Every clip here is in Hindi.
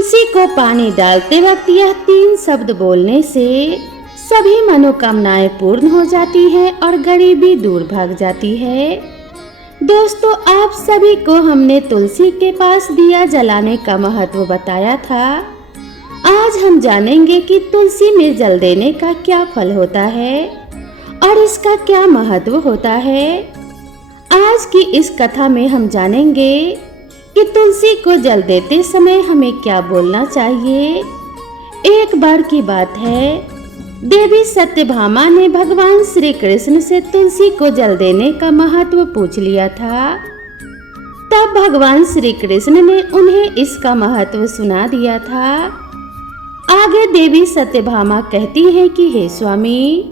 तुलसी को पानी डालते वक्त यह 3 शब्द बोलने से सभी मनोकामनाएं पूर्ण हो जाती हैं और गरीबी दूर भाग जाती है। दोस्तों, आप सभी को हमने तुलसी के पास दिया जलाने का महत्व बताया था। आज हम जानेंगे कि तुलसी में जल देने का क्या फल होता है और इसका क्या महत्व होता है। आज की इस कथा में हम जानेंगे कि तुलसी को जल देते समय हमें क्या बोलना चाहिए। एक बार की बात है, देवी सत्यभामा ने भगवान श्री कृष्ण से तुलसी को जल देने का महत्व पूछ लिया था। तब भगवान श्री कृष्ण ने उन्हें इसका महत्व सुना दिया था। आगे देवी सत्यभामा कहती हैं कि हे स्वामी,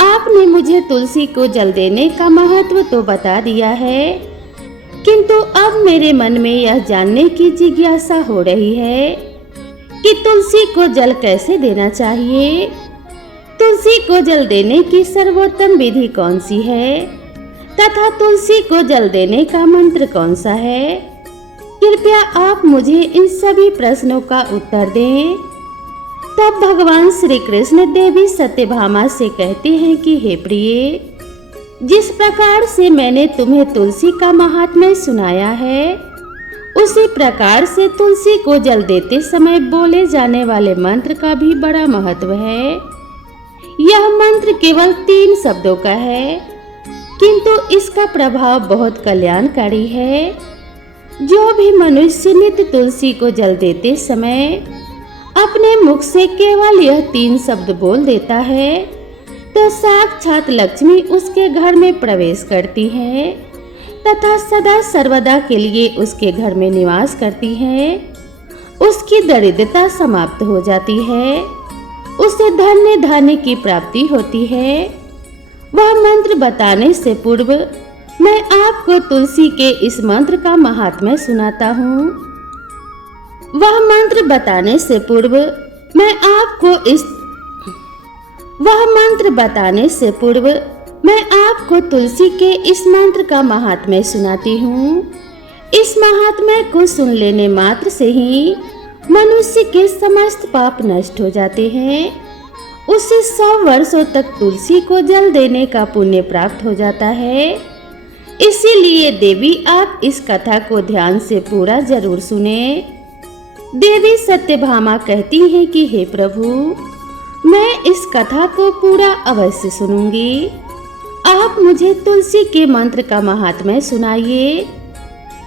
आपने मुझे तुलसी को जल देने का महत्व तो बता दिया है, किंतु अब मेरे मन में यह जानने की जिज्ञासा हो रही है कि तुलसी को जल कैसे देना चाहिए। तुलसी को जल देने की सर्वोत्तम विधि कौन सी है तथा तुलसी को जल देने का मंत्र कौन सा है। कृपया आप मुझे इन सभी प्रश्नों का उत्तर दें। तब भगवान श्री कृष्ण देवी सत्यभामा से कहते हैं कि हे प्रिय, जिस प्रकार से मैंने तुम्हें तुलसी का महात्म्य सुनाया है, उसी प्रकार से तुलसी को जल देते समय बोले जाने वाले मंत्र का भी बड़ा महत्व है। यह मंत्र केवल 3 शब्दों का है, किंतु इसका प्रभाव बहुत कल्याणकारी है। जो भी मनुष्य नित्य तुलसी को जल देते समय अपने मुख से केवल यह 3 शब्द बोल देता है, तो साक्षात लक्ष्मी उसके घर में प्रवेश करती है तथा सदा सर्वदा के लिए उसके घर में निवास करती है। उसकी दरिद्रता समाप्त हो जाती है, उसे धन्य धान्य की प्राप्ति होती है। वह मंत्र बताने से पूर्व मैं आपको तुलसी के इस मंत्र का महात्म्य सुनाता हूँ। वह मंत्र बताने से पूर्व मैं आपको तुलसी के इस मंत्र का महात्म्य सुनाती हूँ। इस महात्म्य को सुन लेने मात्र से ही मनुष्य के समस्त पाप नष्ट हो जाते हैं। उसे 100 वर्षों तक तुलसी को जल देने का पुण्य प्राप्त हो जाता है। इसीलिए देवी, आप इस कथा को ध्यान से पूरा जरूर सुने। देवी सत्यभामा कहती हैं कि हे प्रभु, मैं इस कथा को पूरा अवश्य सुनूंगी। आप मुझे तुलसी के मंत्र का महात्म्य सुनाइए।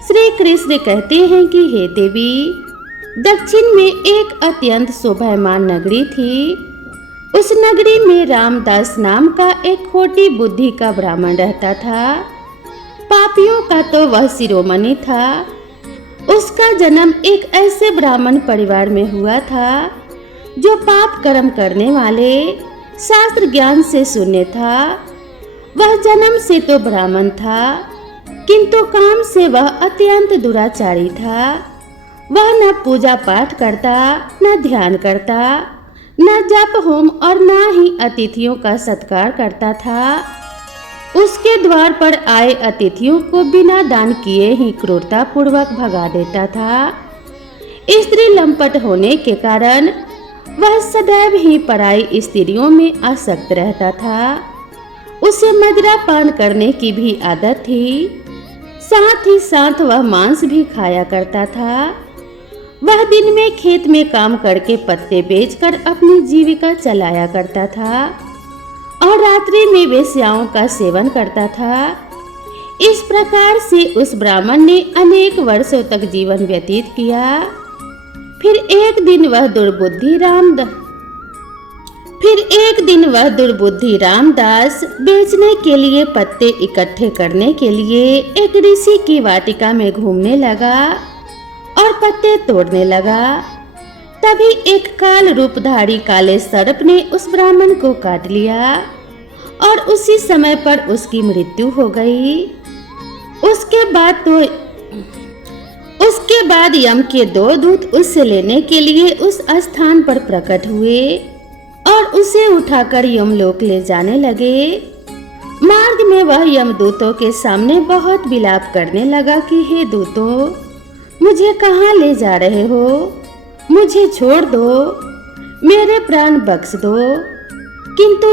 श्री कृष्ण कहते हैं कि हे देवी, दक्षिण में एक अत्यंत शोभायमान नगरी थी। उस नगरी में रामदास नाम का एक खोटी बुद्धि का ब्राह्मण रहता था। पापियों का तो वह शिरोमणि था। उसका जन्म एक ऐसे ब्राह्मण परिवार में हुआ था जो पाप कर्म करने वाले, शास्त्र ज्ञान से शून्य था। वह जन्म से तो ब्राह्मण था, किंतु काम से वह अत्यंत दुराचारी था। वह न पूजा पाठ करता, न ध्यान करता, न जप होम और न ही अतिथियों का सत्कार करता था। उसके द्वार पर आए अतिथियों को बिना दान किए ही क्रूरता पूर्वक भगा देता था। स्त्री लंपट होने के कारण वह सदैव ही पराई स्त्रियों में आसक्त रहता था। उसे मदिरा पान करने की भी आदत थी। साथ ही साथ वह मांस भी खाया करता था। वह दिन में खेत में काम करके पत्ते बेचकर अपनी जीविका चलाया करता था और रात्रि में वेश्याओं का सेवन करता था। इस प्रकार से उस ब्राह्मण ने अनेक वर्षों तक जीवन व्यतीत किया। फिर एक दिन वह दुर्बुद्धि रामदास बेचने के लिए पत्ते इकट्ठे करने के लिए एक ऋषि की वाटिका में घूमने लगा और पत्ते तोड़ने लगा। तभी एक काल रूपधारी काले सर्प ने उस ब्राह्मण को काट लिया और उसी समय पर उसकी मृत्यु हो गई। उसके बाद यम के 2 दूत उससे लेने के लिए उस स्थान पर प्रकट हुए और उसे उठाकर यमलोक ले जाने लगे। मार्ग में वह यमदूतों के सामने बहुत विलाप करने लगा कि हे दूतों, मुझे कहाँ ले जा रहे हो? मुझे छोड़ दो, मेरे प्राण बख्श दो। किंतु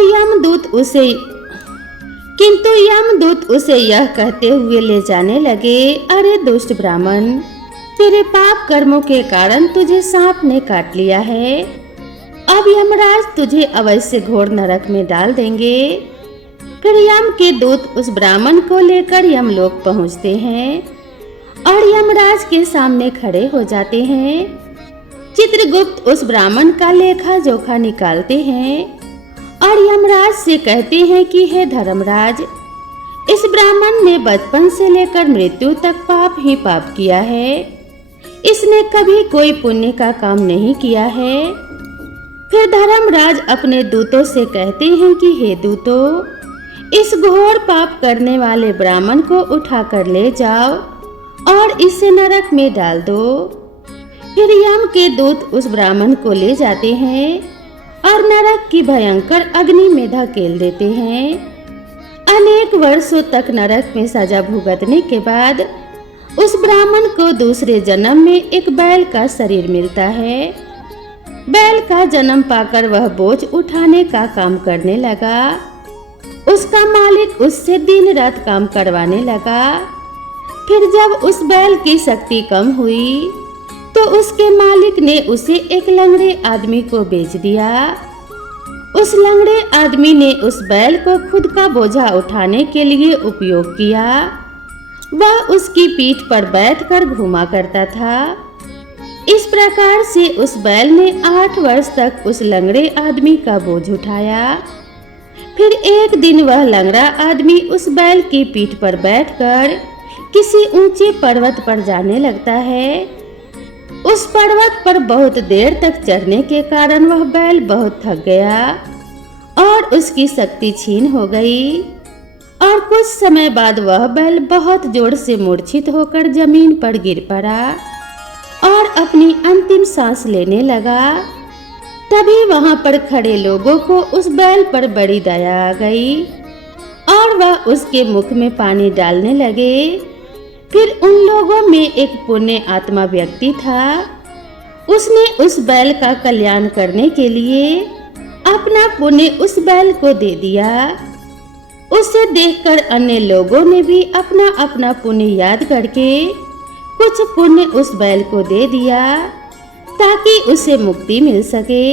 यमदूत उसे यह कहते हुए ले जाने लगे, अरे दुष्ट ब्राह्मण, तेरे पाप कर्मों के कारण तुझे सांप ने काट लिया है। अब यमराज तुझे अवश्य घोर नरक में डाल देंगे। फिर यम के दूत उस ब्राह्मण को लेकर यमलोक पहुंचते हैं और यमराज के सामने खड़े हो जाते हैं। चित्रगुप्त उस ब्राह्मण का लेखा जोखा निकालते हैं और यमराज से कहते हैं कि हे धर्मराज, इस ब्राह्मण ने बचपन से लेकर मृत्यु तक पाप ही पाप किया है। इसने कभी कोई पुण्य का काम नहीं किया है। फिर धर्मराज अपने दूतों से कहते हैं कि हे दूतों, इस घोर पाप करने वाले ब्राह्मण को उठाकर ले जाओ और इसे नरक में डाल दो। फिर यम के दूत उस ब्राह्मण को ले जाते हैं और नरक की भयंकर अग्नि में धकेल देते हैं। अनेक वर्षों तक नरक में सजा भुगतने के बाद उस ब्राह्मण को दूसरे जन्म में एक बैल का शरीर मिलता है। बैल का जन्म पाकर वह बोझ उठाने का काम करने लगा। उसका मालिक उससे दिन रात काम करवाने लगा। फिर जब उस बैल की शक्ति कम हुई तो उसके मालिक ने उसे एक लंगड़े आदमी को बेच दिया। उस लंगड़े आदमी ने उस बैल को खुद का बोझा उठाने के लिए उपयोग किया। वह उसकी पीठ पर बैठकर घुमा करता था। इस प्रकार से उस बैल ने 8 वर्ष तक उस लंगड़े आदमी का बोझ उठाया। फिर एक दिन वह लंगड़ा आदमी उस बैल की पीठ पर बैठकर किसी ऊंचे पर्वत पर जाने लगता है। उस पर्वत पर बहुत देर तक चढ़ने के कारण वह बैल बहुत थक गया और उसकी शक्ति क्षीण हो गई और कुछ समय बाद वह बैल बहुत जोर से मूर्छित होकर जमीन पर गिर पड़ा और अपनी अंतिम सांस लेने लगा। तभी वहां पर खड़े लोगों को उस बैल पर बड़ी दया आ गई और वह उसके मुख में पानी डालने लगे। फिर उन लोगों में एक पुण्य आत्मा व्यक्ति था। उसने उस बैल का कल्याण करने के लिए अपना पुण्य उस बैल को दे दिया। उसे देखकर अन्य लोगों ने भी अपना अपना पुण्य याद करके कुछ पुण्य उस बैल को दे दिया ताकि उसे मुक्ति मिल सके।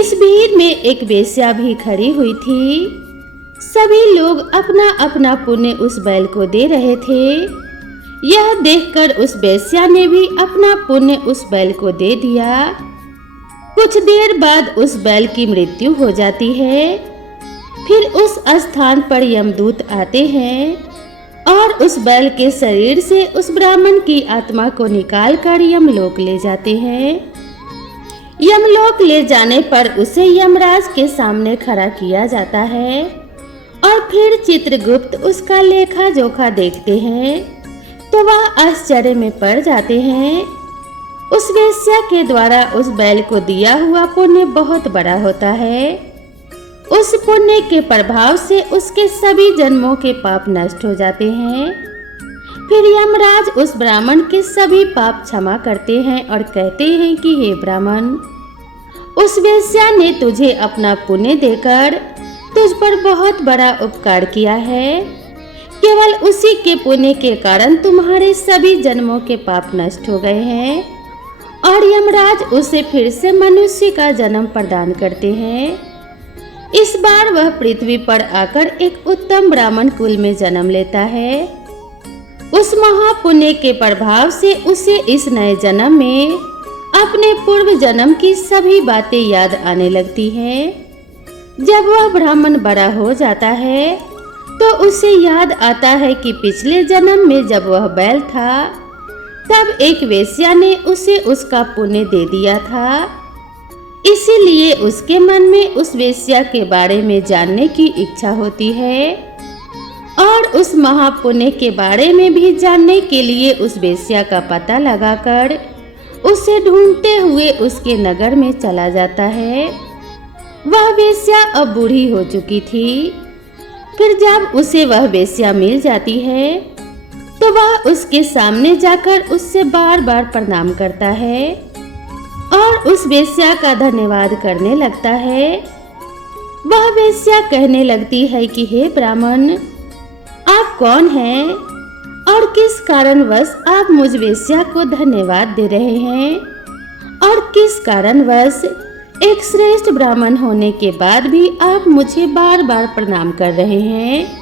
इस भीड़ में एक वेश्या भी खड़ी हुई थी। सभी लोग अपना अपना पुण्य उस बैल को दे रहे थे। यह देखकर उस वेश्या ने भी अपना पुण्य उस बैल को दे दिया। कुछ देर बाद उस बैल की मृत्यु हो जाती है। फिर उस स्थान पर यमदूत आते हैं और उस बैल के शरीर से उस ब्राह्मण की आत्मा को निकालकर यमलोक ले जाते हैं। यमलोक ले जाने पर उसे यमराज के सामने खड़ा किया जाता है और फिर चित्रगुप्त उसका लेखा जोखा देखते हैं तो वह आश्चर्य में पड़ जाते हैं। उस वेश्या के द्वारा उस बैल को दिया हुआ पुण्य बहुत बड़ा होता है। उस पुण्य के प्रभाव से उसके सभी जन्मों के पाप नष्ट हो जाते हैं। फिर यमराज उस ब्राह्मण के सभी पाप क्षमा करते हैं और कहते हैं कि हे ब्राह्मण, उस वेश्या ने तुझे अपना पुण्य देकर तुझ पर बहुत बड़ा उपकार किया है। केवल उसी के पुण्य के कारण तुम्हारे सभी जन्मों के पाप नष्ट हो गए हैं और यमराज उसे फिर से मनुष्य का जन्म प्रदान करते हैं। इस बार वह पृथ्वी पर आकर एक उत्तम ब्राह्मण कुल में जन्म लेता है। उस महापुण्य के प्रभाव से उसे इस नए जन्म में अपने पूर्व जन्म की सभी बातें याद आने लगती हैं। जब वह ब्राह्मण बड़ा हो जाता है तो उसे याद आता है कि पिछले जन्म में जब वह बैल था तब एक वेश्या ने उसे उसका पुण्य दे दिया था। इसीलिए उसके मन में उस वेश्या के बारे में जानने की इच्छा होती है और उस महापुण्य के बारे में भी जानने के लिए उस वेश्या का पता लगाकर उसे ढूंढते हुए उसके नगर में चला जाता है। वह वेश्या अब बूढ़ी हो चुकी थी। फिर जब उसे वह वेश्या मिल जाती है तो वह उसके सामने जाकर उससे बार बार प्रणाम करता है और उस वेश्या का धन्यवाद करने लगता है। वह वेश्या कहने लगती है कि हे ब्राह्मण, आप कौन हैं और किस कारणवश आप मुझ वेश्या को धन्यवाद दे रहे हैं और किस कारणवश एक श्रेष्ठ ब्राह्मण होने के बाद भी आप मुझे बार बार प्रणाम कर रहे हैं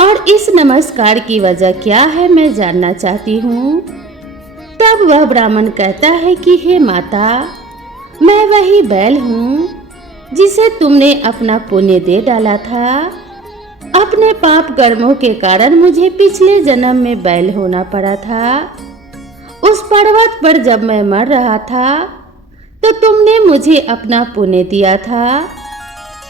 और इस नमस्कार की वजह क्या है मैं जानना चाहती हूँ। तब वह ब्राह्मण कहता है कि हे माता, मैं वही बैल हूँ जिसे तुमने अपना पुण्य दे डाला था। अपने पाप कर्मों के कारण मुझे पिछले जन्म में बैल होना पड़ा था। उस पर्वत पर जब मैं मर रहा था तो तुमने मुझे अपना पुण्य दिया था।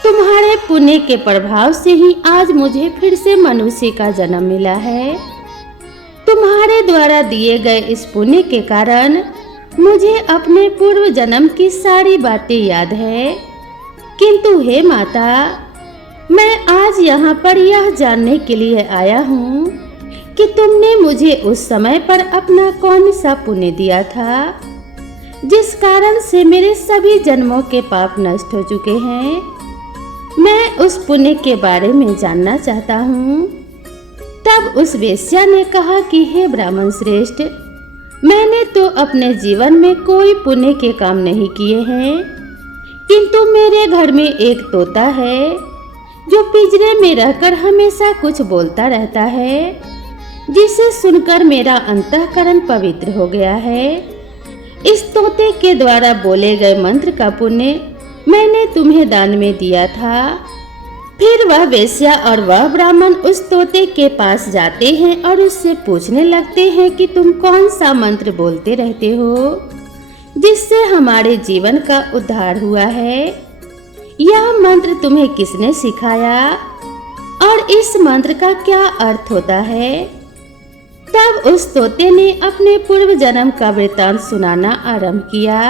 तुम्हारे पुण्य के प्रभाव से ही आज मुझे फिर से मनुष्य का जन्म मिला है। तुम्हारे द्वारा दिए गए इस पुण्य के कारण मुझे अपने पूर्व जन्म की सारी बातें याद है। किंतु हे माता, मैं आज यहाँ पर यह जानने के लिए आया हूँ कि तुमने मुझे उस समय पर अपना कौन सा पुण्य दिया था जिस कारण से मेरे सभी जन्मों के पाप नष्ट हो चुके हैं। मैं उस पुण्य के बारे में जानना चाहता हूँ। तब उस वेश्या ने कहा कि हे ब्राह्मण श्रेष्ठ, मैंने तो अपने जीवन में कोई पुण्य के काम नहीं किए हैं, किंतु मेरे घर में एक तोता है जो पिंजरे में रहकर हमेशा कुछ बोलता रहता है, जिसे सुनकर मेरा अंतःकरण पवित्र हो गया है। इस तोते के द्वारा बोले गए मंत्र का पुण्य मैंने तुम्हें दान में दिया था। फिर वह वेश्या और वह ब्राह्मण उस तोते के पास जाते हैं और उससे पूछने लगते हैं कि तुम कौन सा मंत्र बोलते रहते हो जिससे हमारे जीवन का उद्धार हुआ है। यह मंत्र तुम्हें किसने सिखाया और इस मंत्र का क्या अर्थ होता है। तब उस तोते ने अपने पूर्व जन्म का वृतांत सुनाना आरंभ किया।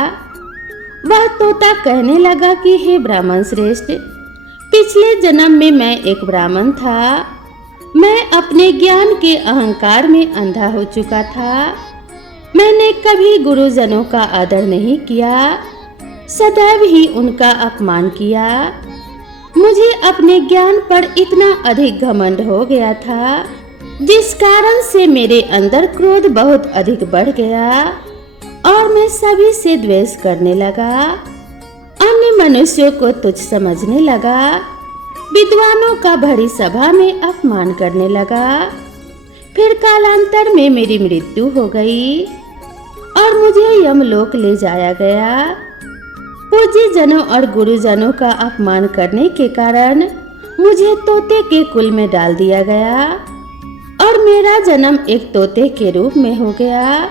वह तोता कहने लगा कि हे ब्राह्मण श्रेष्ठ, पिछले जन्म में मैं एक ब्राह्मण था। मैं अपने ज्ञान के अहंकार में अंधा हो चुका था। मैंने कभी गुरुजनों का आदर नहीं किया, सदैव ही उनका अपमान किया। मुझे अपने ज्ञान पर इतना अधिक घमंड हो गया था जिस कारण से मेरे अंदर क्रोध बहुत अधिक बढ़ गया और मैं सभी से द्वेष करने लगा। अन्य मनुष्यों को तुच्छ समझने लगा, विद्वानों का बड़ी सभा में अपमान करने लगा। फिर कालांतर में मेरी मृत्यु हो गई और मुझे यमलोक ले जाया गया। पूज्य जनों और गुरुजनों का अपमान करने के कारण मुझे तोते के कुल में डाल दिया गया और मेरा जन्म एक तोते के रूप में हो गया।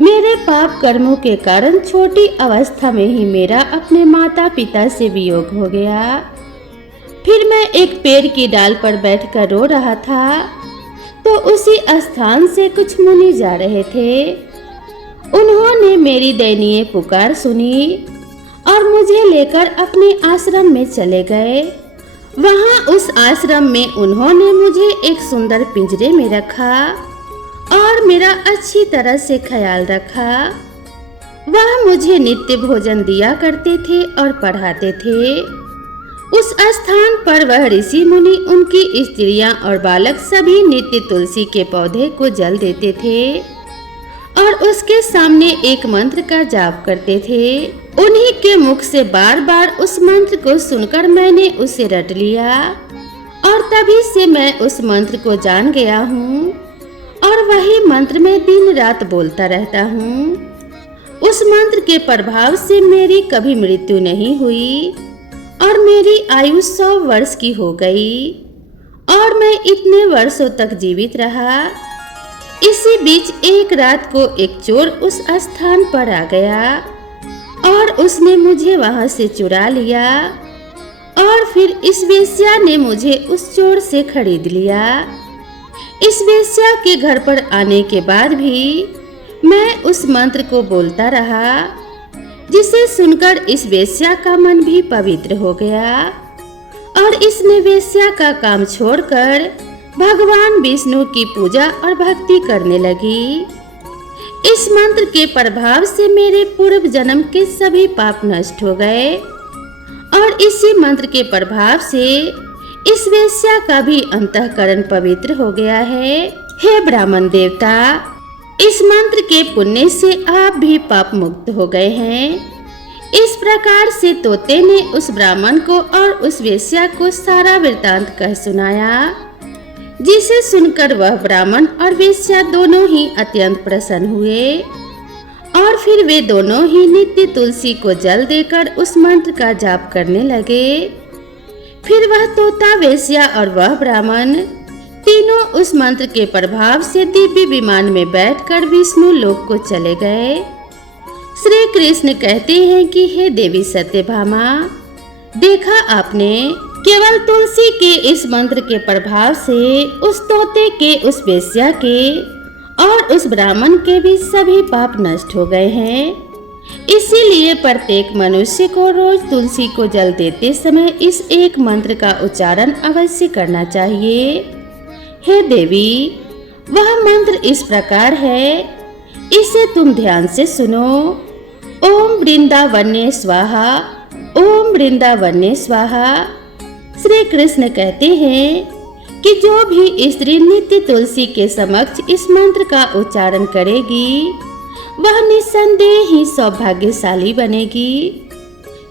मेरे पाप कर्मों के कारण छोटी अवस्था में ही मेरा अपने माता पिता से वियोग हो गया। फिर मैं एक पेड़ की डाल पर बैठकर रो रहा था तो उसी स्थान से कुछ मुनि जा रहे थे। उन्होंने मेरी दयनीय पुकार सुनी और मुझे लेकर अपने आश्रम में चले गए। वहां उस आश्रम में उन्होंने मुझे एक सुंदर पिंजरे में रखा और मेरा अच्छी तरह से ख्याल रखा। वह मुझे नित्य भोजन दिया करते थे और पढ़ाते थे। उस स्थान पर वह ऋषि मुनि, उनकी स्त्रियां और बालक सभी नित्य तुलसी के पौधे को जल देते थे और उसके सामने एक मंत्र का जाप करते थे। उन्हीं के मुख से बार बार उस मंत्र को सुनकर मैंने उसे रट लिया और तभी से मैं उस मंत्र को जान गया हूँ और वही मंत्र में दिन रात बोलता रहता हूँ। उस मंत्र के प्रभाव से मेरी कभी मृत्यु नहीं हुई और मेरी आयु 100 वर्ष की हो गई और मैं इतने वर्षों तक जीवित रहा। इसी बीच एक रात को एक चोर उस स्थान पर आ गया और उसने मुझे वहां से चुरा लिया और फिर इस वेश्या ने मुझे उस चोर से खरीद लिया। इस वेश्या के घर पर आने के बाद भी मैं उस मंत्र को बोलता रहा, जिसे सुनकर इस वेश्या का मन भी पवित्र हो गया और इसने वेश्या का काम छोड़कर भगवान विष्णु की पूजा और भक्ति करने लगी। इस मंत्र के प्रभाव से मेरे पूर्व जन्म के सभी पाप नष्ट हो गए और इसी मंत्र के प्रभाव से इस वेश्या का भी अंतःकरण पवित्र हो गया है। हे ब्राह्मण देवता, इस मंत्र के पुण्य से आप भी पाप मुक्त हो गए हैं। इस प्रकार से तोते ने उस ब्राह्मण को और उस वेश्या को सारा वृतांत कह सुनाया, जिसे सुनकर वह ब्राह्मण और वेश्या दोनों ही अत्यंत प्रसन्न हुए और फिर वे दोनों ही नित्य तुलसी को जल देकर उस मंत्र का जाप करने लगे। फिर वह तोता, वेश्या और वह ब्राह्मण तीनों उस मंत्र के प्रभाव से दिव्य विमान में बैठकर विष्णु लोक को चले गए। श्री कृष्ण कहते हैं कि हे देवी सत्यभामा, देखा आपने, केवल तुलसी के इस मंत्र के प्रभाव से उस तोते के, उस वेश्या के और उस ब्राह्मण के भी सभी पाप नष्ट हो गए हैं। इसीलिए प्रत्येक मनुष्य को रोज तुलसी को जल देते समय इस एक मंत्र का उच्चारण अवश्य करना चाहिए। हे देवी, वह मंत्र इस प्रकार है, इसे तुम ध्यान से सुनो। ओम वृंदावन्ये स्वाहा, ओम वृंदावन्ये स्वाहा। श्री कृष्ण कहते हैं कि जो भी स्त्री नित्य तुलसी के समक्ष इस मंत्र का उच्चारण करेगी वह निस्संदेह ही सौभाग्यशाली बनेगी।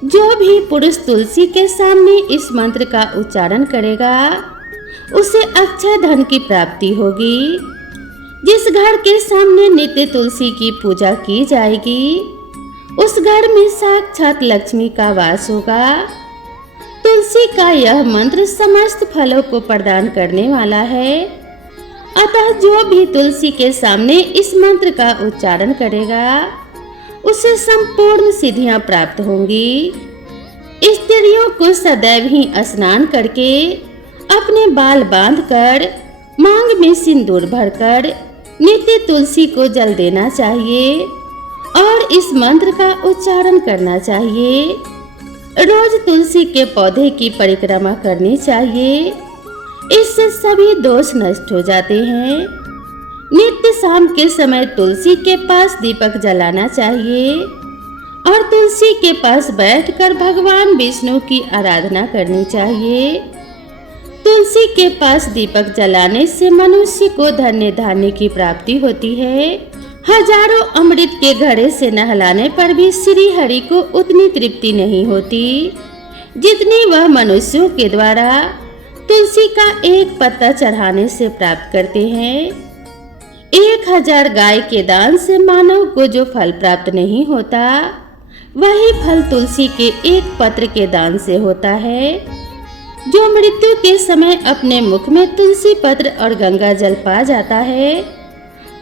जो भी पुरुष तुलसी के सामने इस मंत्र का उच्चारण करेगा उसे अक्षय धन की प्राप्ति होगी। जिस घर के सामने नित्य तुलसी की पूजा की जाएगी उस घर में साक्षात लक्ष्मी का वास होगा। तुलसी का यह मंत्र समस्त फलों को प्रदान करने वाला है, अतः जो भी तुलसी के सामने इस मंत्र का उच्चारण करेगा उसे संपूर्ण सिद्धियां प्राप्त होंगी। स्त्रियों को सदैव ही स्नान करके, अपने बाल बांधकर, मांग में सिंदूर भरकर नित्य तुलसी को जल देना चाहिए और इस मंत्र का उच्चारण करना चाहिए। रोज तुलसी के पौधे की परिक्रमा करनी चाहिए, इससे सभी दोष नष्ट हो जाते हैं। नित्य शाम के समय तुलसी के पास दीपक जलाना चाहिए और तुलसी के पास बैठकर भगवान विष्णु की आराधना करनी चाहिए। तुलसी के पास दीपक जलाने से मनुष्य को धन्य धान्य की प्राप्ति होती है। हजारों अमृत के घड़े से नहलाने पर भी श्री हरि को उतनी तृप्ति नहीं होती जितनी वह मनुष्यों के द्वारा तुलसी का एक पत्ता चढ़ाने से प्राप्त करते हैं। 1000 गाय के दान से मानव को जो फल प्राप्त नहीं होता वही फल तुलसी के एक पत्र के दान से होता है। जो मृत्यु के समय अपने मुख में तुलसी पत्र और गंगा जल पा जाता है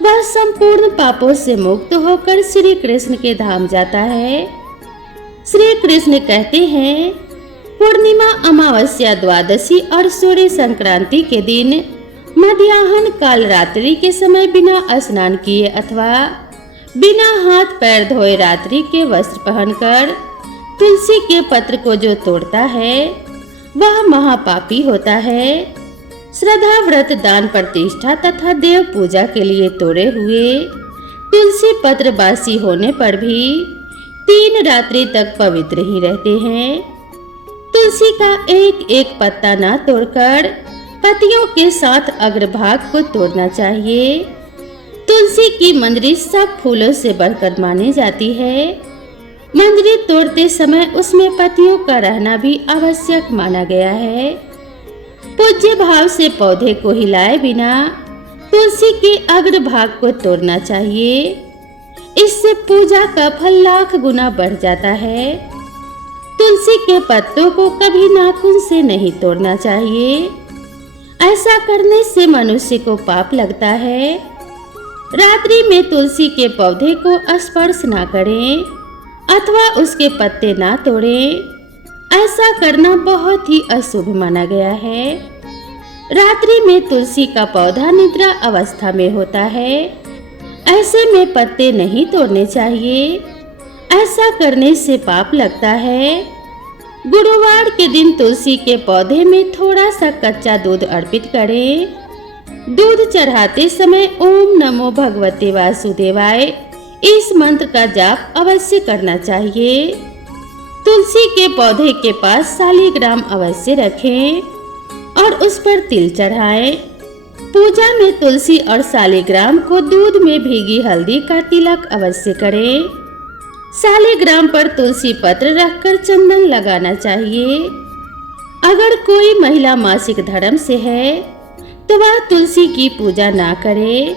वह संपूर्ण पापों से मुक्त होकर श्री कृष्ण के धाम जाता है। श्री कृष्ण कहते हैं, पूर्णिमा, अमावस्या, द्वादशी और सूर्य संक्रांति के दिन मध्याह्न काल रात्रि के समय बिना स्नान किए अथवा बिना हाथ पैर धोए रात्रि के वस्त्र पहनकर तुलसी के पत्र को जो तोड़ता है वह महापापी होता है। श्रद्धा, व्रत, दान, प्रतिष्ठा तथा देव पूजा के लिए तोड़े हुए तुलसी पत्र बासी होने पर भी 3 रात्रि तक पवित्र ही रहते हैं। तुलसी का एक एक पत्ता ना तोड़कर पत्तियों के साथ अग्रभाग को तोड़ना चाहिए। तुलसी की मंजरी सब फूलों से बढ़कर मानी जाती है। मंजरी तोड़ते समय उसमें पत्तियों का रहना भी आवश्यक माना गया है। पूज्य भाव से पौधे को हिलाए बिना तुलसी के अग्रभाग को तोड़ना चाहिए। इससे पूजा का फल लाख गुना बढ़ जाता है। तुलसी के पत्तों को कभी नाखून से नहीं तोड़ना चाहिए। ऐसा करने से मनुष्य को पाप लगता है। रात्रि में तुलसी के पौधे को स्पर्श ना करें अथवा उसके पत्ते ना तोड़ें। ऐसा करना बहुत ही अशुभ माना गया है। रात्रि में तुलसी का पौधा निद्रा अवस्था में होता है। ऐसे में पत्ते नहीं तोड़ने चाहिए। ऐसा करने से पाप लगता है। गुरुवार के दिन तुलसी के पौधे में थोड़ा सा कच्चा दूध अर्पित करें। दूध चढ़ाते समय ओम नमो भगवते वासुदेवाय इस मंत्र का जाप अवश्य करना चाहिए। तुलसी के पौधे के पास शालिग्राम अवश्य रखें और उस पर तिल चढ़ाएं। पूजा में तुलसी और शालिग्राम को दूध में भीगी हल्दी का तिलक अवश्य करें। शालिग्राम पर तुलसी पत्र रखकर चंदन लगाना चाहिए। अगर कोई महिला मासिक धर्म से है तो वह तुलसी की पूजा ना करे।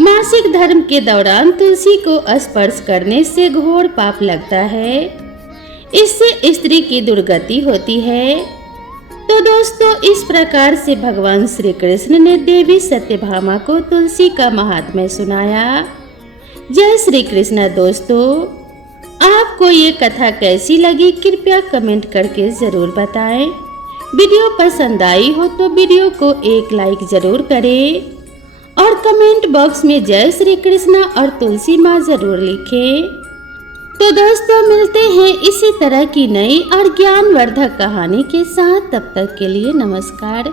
मासिक धर्म के दौरान तुलसी को स्पर्श करने से घोर पाप लगता है। इससे स्त्री की दुर्गति होती है। तो दोस्तों, इस प्रकार से भगवान श्री कृष्ण ने देवी सत्यभामा को तुलसी का महात्म्य सुनाया। जय श्री कृष्ण। दोस्तों, आपको ये कथा कैसी लगी कृपया कमेंट करके जरूर बताएं। वीडियो पसंद आई हो तो वीडियो को एक लाइक जरूर करें और कमेंट बॉक्स में जय श्री कृष्ण और तुलसी माँ जरूर लिखें। तो दोस्तों, मिलते हैं इसी तरह की नई और ज्ञानवर्धक कहानी के साथ। तब तक के लिए नमस्कार।